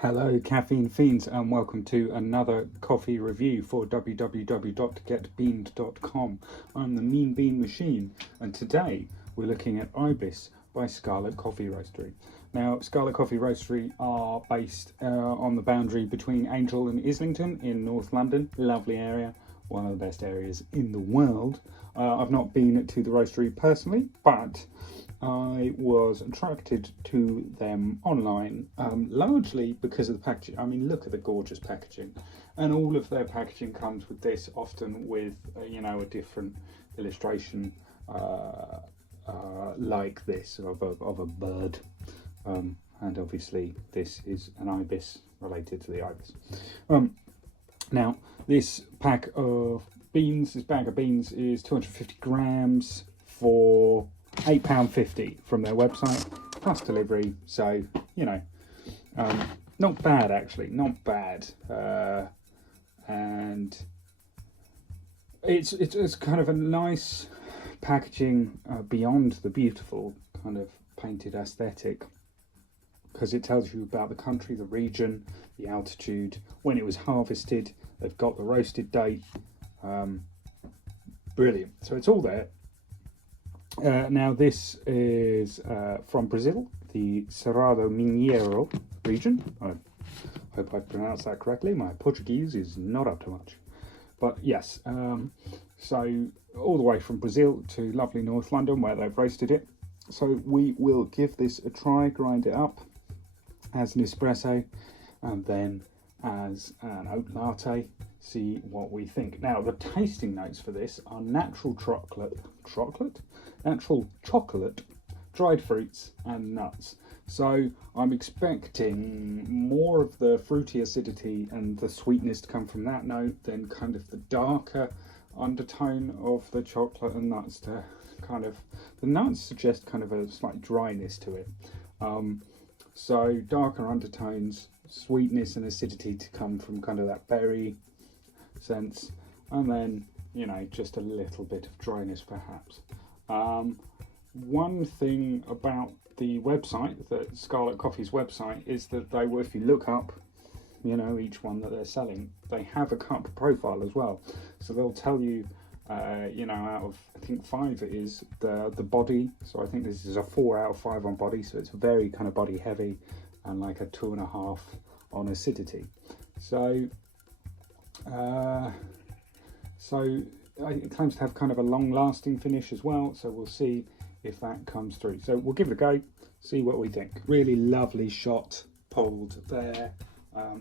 Hello caffeine fiends and welcome to another coffee review for www.getbeaned.com. I'm the Mean Bean Machine and today we're looking at IBIS by Scarlett Coffee Roastery. Now Scarlett Coffee Roastery are based on the boundary between Angel and Islington in North London. Lovely area, one of the best areas in the world. I've not been to the roastery personally, but I was attracted to them online largely because of the packaging. I mean, look at the gorgeous packaging, and all of their packaging comes with this, often with a different illustration like this of a bird, and obviously this is an ibis related to the ibis. Now this bag of beans is 250 grams for £8.50 from their website plus delivery, so not bad actually, not bad. And it's kind of a nice packaging beyond the beautiful kind of painted aesthetic, because it tells you about the country, the region, the altitude, when it was harvested. They've got the roasted date. Brilliant. So it's all there. Now this is from Brazil, the Cerrado Mineiro region. I hope I pronounced that correctly. My Portuguese is not up to much. But yes, so all the way from Brazil to lovely North London where they've roasted it. So we will give this a try, grind it up as an espresso and then as an oat latte, see what we think. Now the tasting notes for this are natural chocolate, dried fruits and nuts. So I'm expecting more of the fruity acidity and the sweetness to come from that note than kind of the darker undertone of the chocolate and nuts to kind of, the nuts suggest kind of a slight dryness to it. So darker undertones, sweetness and acidity to come from kind of that berry sense, and then just a little bit of dryness perhaps. One thing about the website, that Scarlett Coffee's website, is that they will, if you look up each one that they're selling, they have a cup profile as well, so they'll tell you out of, I think 5 it is, the body. So I think this is a 4 out of 5 on body, so it's very kind of body heavy, and like a 2.5 on acidity. So it claims to have kind of a long lasting finish as well, so we'll see if that comes through. So we'll give it a go, see what we think. Really lovely shot pulled there.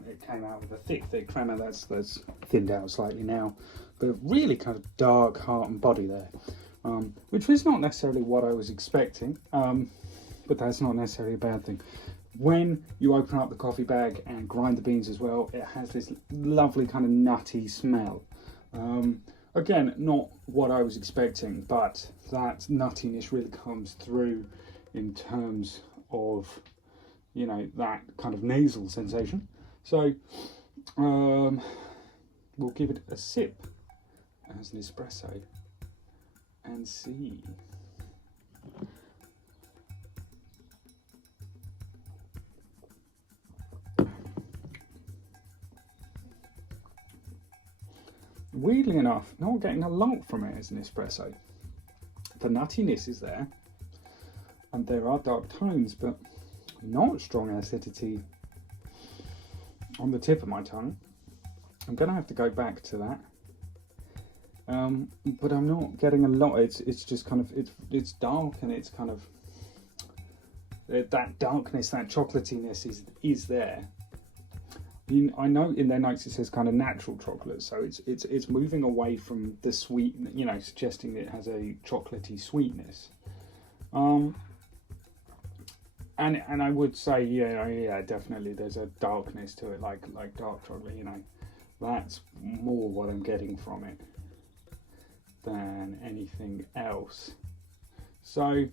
It came out with a thick crema that's thinned out slightly now, but really kind of dark heart and body there, which was not necessarily what I was expecting, but that's not necessarily a bad thing. When you open up the coffee bag and grind the beans as well, it has this lovely kind of nutty smell. Again, not what I was expecting, but that nuttiness really comes through in terms of that kind of nasal sensation. So we'll give it a sip as an espresso and see. Weirdly enough, not getting a lot from it as an espresso. The nuttiness is there, and there are dark tones, but not strong acidity on the tip of my tongue. I'm going to have to go back to that, but I'm not getting a lot. It's just kind of, it's dark, and it's kind of, that darkness, that chocolatiness is there. I know in their notes it says kind of natural chocolate, so it's moving away from the sweet, suggesting it has a chocolatey sweetness. And I would say, yeah, definitely there's a darkness to it, like dark chocolate. That's more what I'm getting from it than anything else. So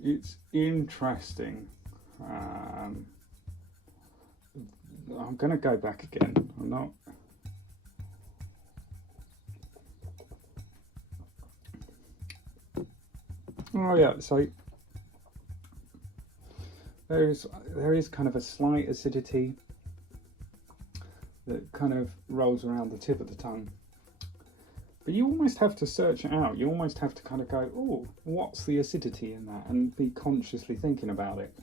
it's interesting. I'm going to go back again. I'm not. Oh yeah, so there is kind of a slight acidity that kind of rolls around the tip of the tongue. But you almost have to search it out. You almost have to kind of go, oh, what's the acidity in that? And be consciously thinking about it.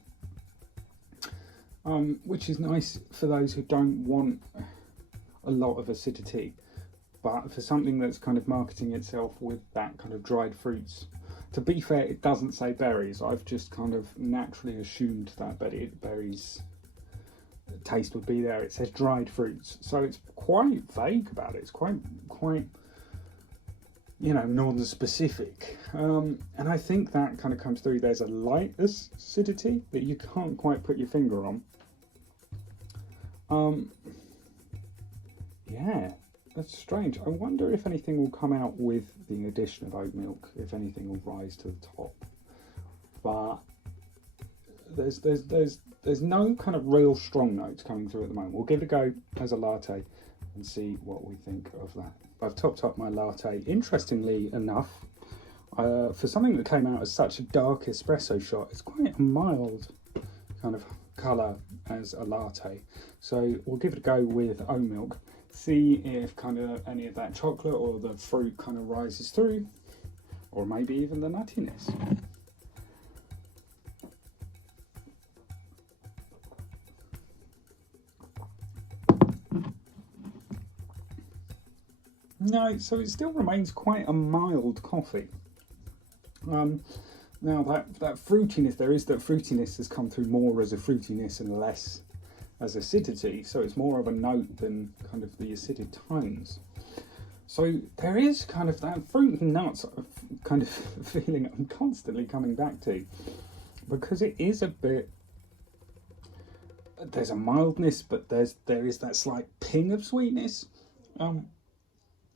Which is nice for those who don't want a lot of acidity. But for something that's kind of marketing itself with that kind of dried fruits. To be fair, it doesn't say berries. I've just kind of naturally assumed that berries taste would be there. It says dried fruits. So it's quite vague about it. It's quite northern specific, and I think that kind of comes through. There's a light acidity that you can't quite put your finger on. Yeah, that's strange. I wonder if anything will come out with the addition of oat milk, if anything will rise to the top. But there's no kind of real strong notes coming through at the moment. We'll give it a go as a latte and see what we think of that. I've topped up my latte. Interestingly enough, for something that came out as such a dark espresso shot, it's quite a mild kind of colour as a latte. So we'll give it a go with oat milk, see if kind of any of that chocolate or the fruit kind of rises through, or maybe even the nuttiness. No, so it still remains quite a mild coffee. Now that fruitiness, there is that fruitiness has come through more as a fruitiness and less as acidity, so it's more of a note than kind of the acidic tones. So there is kind of that fruit and nuts kind of feeling I'm constantly coming back to, because it is a bit, there's a mildness, but there is that slight ping of sweetness.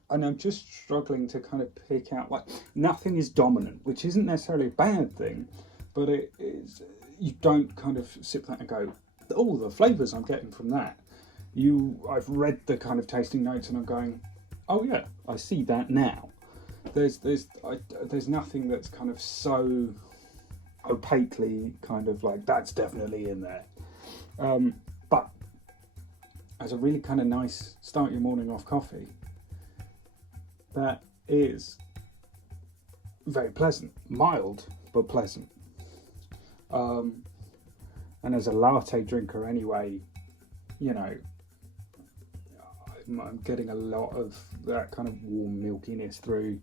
And I'm just struggling to kind of pick out, like, nothing is dominant, which isn't necessarily a bad thing, but it is, you don't kind of sip that and go, oh, the flavours I'm getting from that. I've read the kind of tasting notes and I'm going, oh yeah, I see that now. There's nothing that's kind of so opaquely kind of like, that's definitely in there. But as a really kind of nice start your morning off coffee, that is very pleasant, mild but pleasant. And as a latte drinker anyway, I'm getting a lot of that kind of warm milkiness through,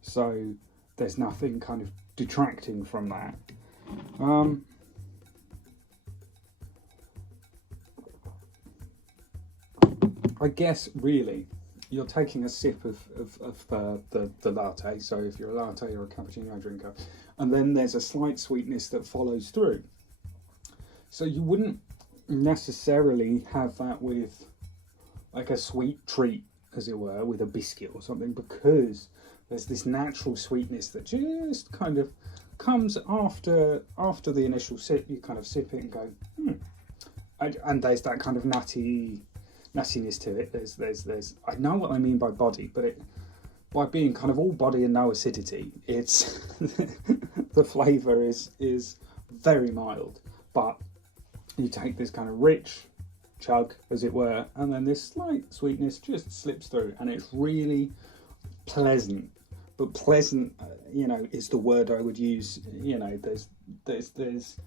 so there's nothing kind of detracting from that. I guess really you're taking a sip of the latte, so if you're a latte or a cappuccino drinker, and then there's a slight sweetness that follows through. So you wouldn't necessarily have that with like a sweet treat, as it were, with a biscuit or something, because there's this natural sweetness that just kind of comes after the initial sip. You kind of sip it and go, and there's that kind of nuttiness to it. There's I know what I mean by body, but by being kind of all body and no acidity, it's the flavour is very mild, but you take this kind of rich chug, as it were, and then this slight sweetness just slips through, and it's really pleasant. But pleasant, is the word I would use. There's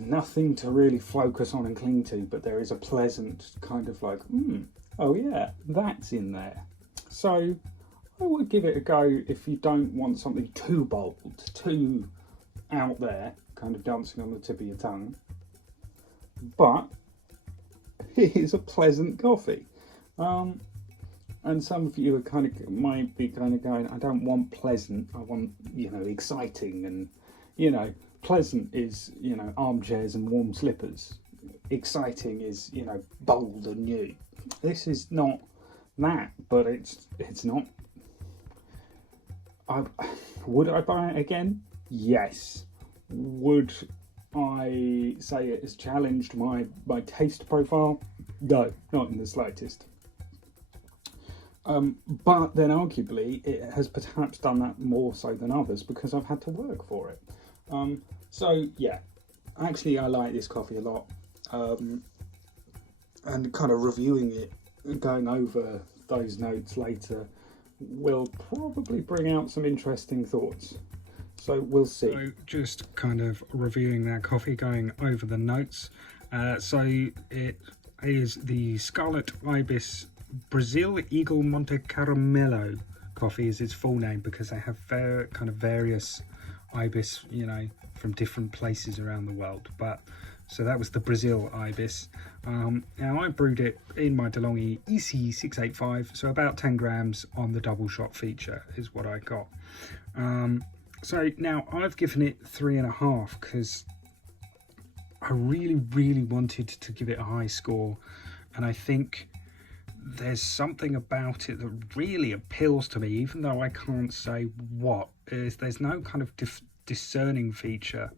nothing to really focus on and cling to, but there is a pleasant kind of like, oh yeah, that's in there. So I would give it a go if you don't want something too bold, too out there, kind of dancing on the tip of your tongue. But it is a pleasant coffee. And some of you might be kind of going, I don't want pleasant, I want, exciting, and, pleasant is, armchairs and warm slippers. Exciting is, bold and new. This is not that, but it's not. Would I buy it again? Yes. Would I say it has challenged my taste profile? No, not in the slightest. But then arguably it has perhaps done that more so than others because I've had to work for it. So yeah, actually I like this coffee a lot. and kind of reviewing it and going over those notes later will probably bring out some interesting thoughts. So we'll see. So just kind of reviewing that coffee, going over the notes. So it is the Scarlett IBIS Brazil Eagle Monte Carmelo coffee is its full name, because they have kind of various IBIS, you know, from different places around the world. But so that was the Brazil IBIS. Now I brewed it in my DeLonghi EC685, so about 10 grams on the double shot feature is what I got. So now I've given it 3.5 because I really wanted to give it a high score, and I think there's something about it that really appeals to me, even though I can't say what. There's no kind of discerning feature.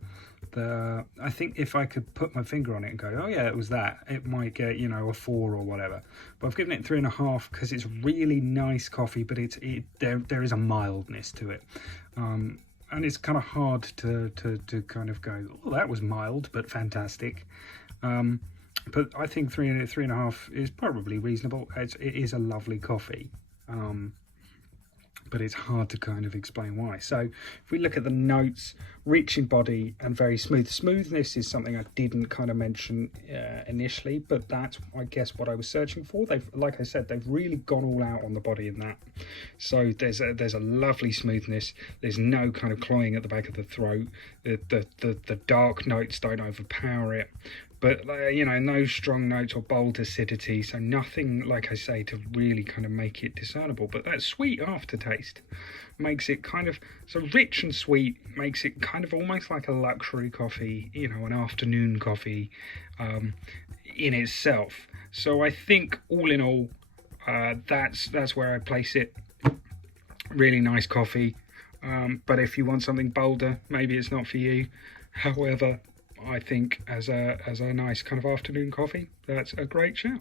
I think if I could put my finger on it and go, oh yeah, it was that, it might get, you know, a 4 or whatever. But I've given it 3.5 because it's really nice coffee, but there is a mildness to it. And it's kind of hard to kind of go, oh, that was mild but fantastic. But I think 3.5 is probably reasonable. It is a lovely coffee, but it's hard to kind of explain why. So if we look at the notes, rich in body and very smooth. Smoothness is something I didn't kind of mention initially, but that's, I guess, what I was searching for. Like I said, they've really gone all out on the body in that. So there's a lovely smoothness. There's no kind of cloying at the back of the throat. The dark notes don't overpower it. But, you know, no strong notes or bold acidity, so nothing, like I say, to really kind of make it discernible. But that sweet aftertaste makes it kind of, so rich and sweet, makes it kind of almost like a luxury coffee, you know, an afternoon coffee in itself. So I think, all in all, that's where I place it. Really nice coffee. But if you want something bolder, maybe it's not for you. However, I think as a nice kind of afternoon coffee, that's a great shout.